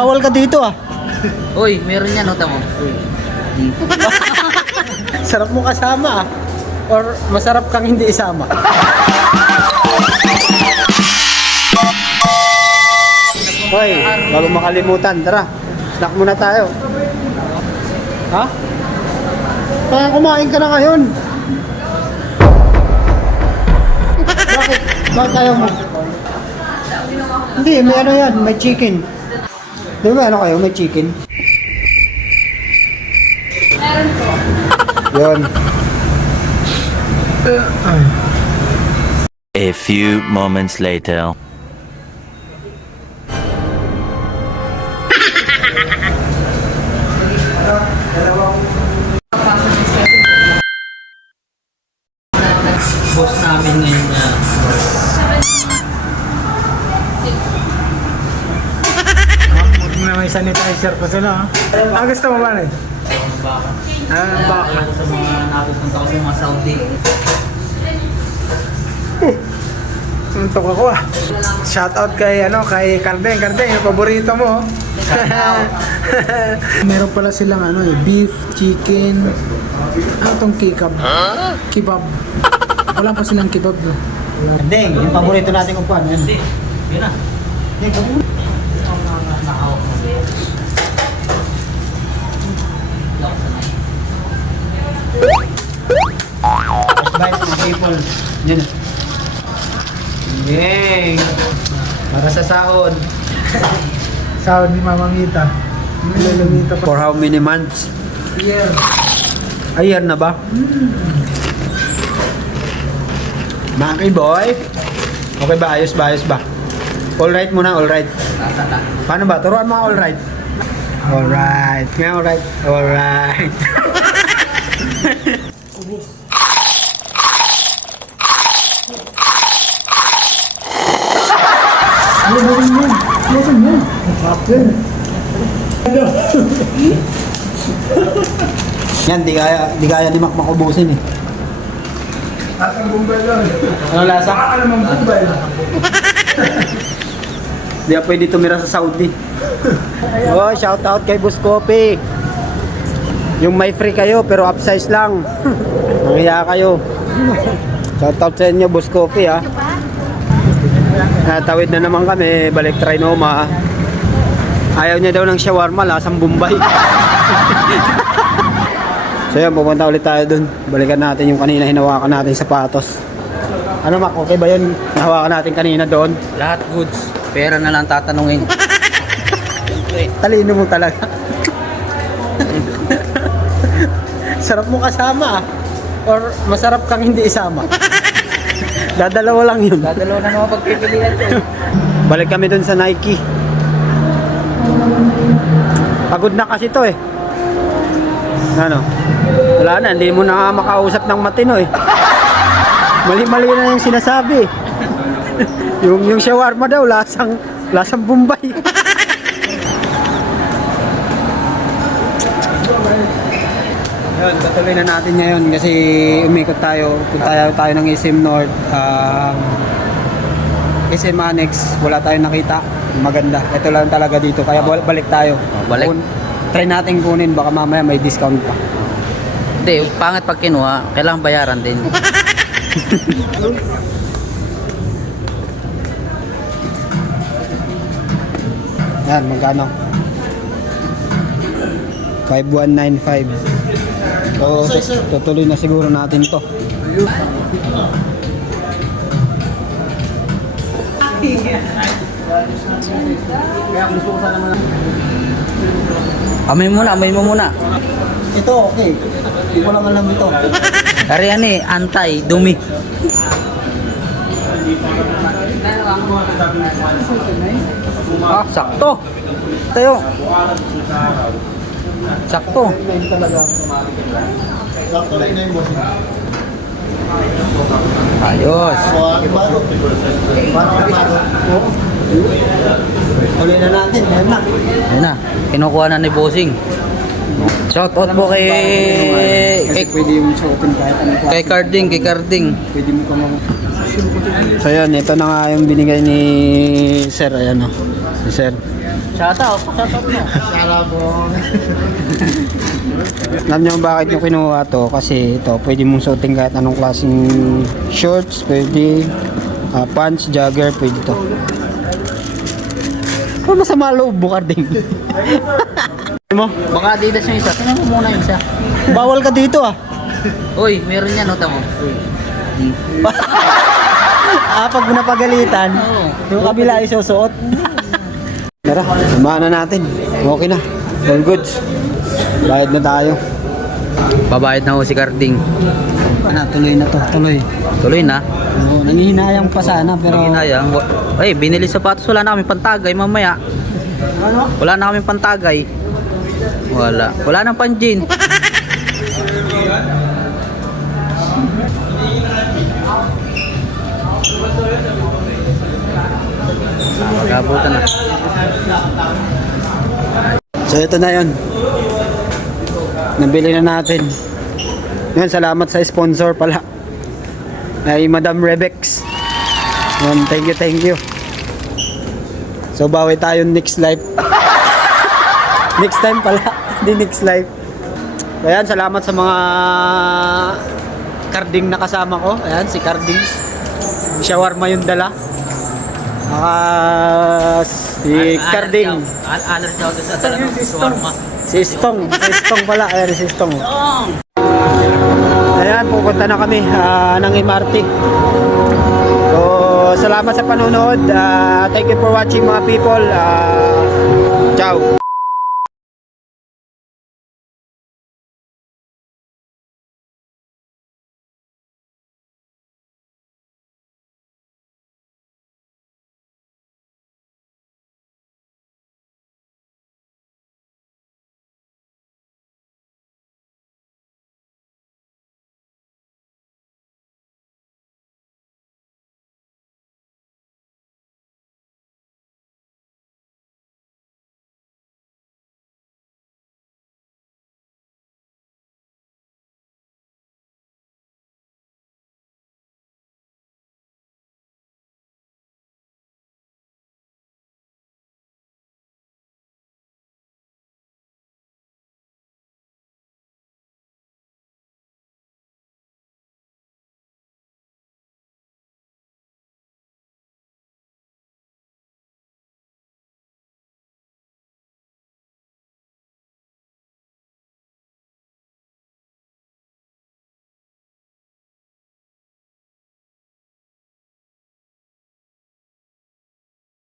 Bawal ka dito ah. Uy, meron yan, nota mo. Sarap mo kasama ah. Or masarap kang hindi isama. Hoy, bago makalimutan, tara. Snack muna tayo. Ha? Kaya kumain ka na ngayon. Bakit? Bakit ayaw mo? Hindi, may ano yan, may chicken. Di ba ano kayo, may chicken? Meron po. Yun. A few moments later. Boss namin ngayon na. May sanitizer pa sila ha. Ang gusto mo ba rin? Baka sa mga napupunta ko sa mga Saudi. Untok ako ah. Shout out kay Kardeng, yung paborito mo. Meron pala silang beef, chicken, tong kebab. Kebab. Wala pa silang kebab no. Kardeng, yung paborito natin kung paano yan. Yun na. Bye mga people. Yun. Yay! Para sa sahod. Sahod ni Mama Mita. Nilalumita pa. For how many months? Year. Ay, year na ba? Maki boy. Okay ba? Ayos ba? Alright muna, alright. Paano ba? Turuan mo alright. Alright. Nga alright. Alright. Yan, di kaya ni Mac ubusin eh. Lasang bumbay lang. Ano lasa? Alam ang bumbay. Di ka pwede tumira sa Saudi. Oh, shout out kay Boss Coffee. Yung may free kayo pero upsize lang. Nangiya kayo. Shout out sa inyo Boss Coffee ha. Natawid na naman kami, balik Trinoma. Ayaw niya daw ng shawarma, lasang Bombay. So yan, pupunta ulit tayo dun. Balikan natin yung kanina hinawakan natin sapatos. Ano Mac, okay ba yun? Nahawakan natin kanina doon? Lahat goods. Pera na lang tatanungin. Talino mo talaga. Sarap mo kasama ah. Or masarap kang hindi isama. Dadalawa lang yun. Dadalaw na naman pagpipilian to. Balik kami dun sa Nike. Pagod na kasi to eh. Ano? Wala na, hindi mo na makausap ng matino eh. Mali-mali na yung sinasabi. yung shawarma daw, lasang Bombay. Yun, patuloy na natin ngayon kasi umikot tayo. Punta tayo ng SM North. SM Annex, wala tayong nakita. Maganda. Ito lang talaga dito. Kaya balik tayo. Balik. Try natin kunin. Baka mamaya may discount pa. Hindi, pangit pag kinuha, kailangan bayaran din. Yan, magkano? 5195. So, tutuloy na siguro natin to. Amoy mo muna. Ito, okay. Hindi ko naman alam ito. Ari yan eh, anti-dumi. Ah, sakto. Tayo. Sakto. Ayos. Uli na natin, yan na. Ayun na, kinukuha na ni Bossing. Shout out po Kasi pwede yung shopping kahit anong kay Carding. Pwede mo kung So yun, ito na nga yung binigay ni Sir. Ayan o. Si Sir. Shoutout mo. Alam niyo bakit nyo kinuha to? Kasi ito, pwede mong suotin kahit anong klaseng shorts, pwede pants, jogger, pwede to. Ano masama loob, Bukarding? mo? Baka Adidas yung isa. Tingnan mo muna yung isa. Bawal ka dito ah. Uy, meron yan. Nota mo. Pag napagalitan, Oo. yung kabila isusuot. Tara, samahan na natin. Okay na. All goods. Bayad na tayo. Babayad na ho si Carding. Tuloy na to. Tuloy. Tuloy na. Oo, nangihinayang pa sana pero... Ginayang. Ay, binili sapatos. Wala na kami pantagay mamaya. Ano? Wala na kami pantagay. Wala. Wala nang panjin. Gabutan na. So ito na yun. Nabili na natin. Yan, salamat sa sponsor pala. Ay Madam Rebex. Yan, thank you. So bawi tayo next live. Next time pala, di next live. Ayan, salamat sa mga Carding na kasama ko. Ayan, si Carding. Shawarma yung dala. Si Carding. Honor daw sa talagang shawarma. Si Stong pala. Ayan, si Stong. Ayan, pupunta na kami ng MRT. So, salamat sa panonood. Thank you for watching mga people. Ciao.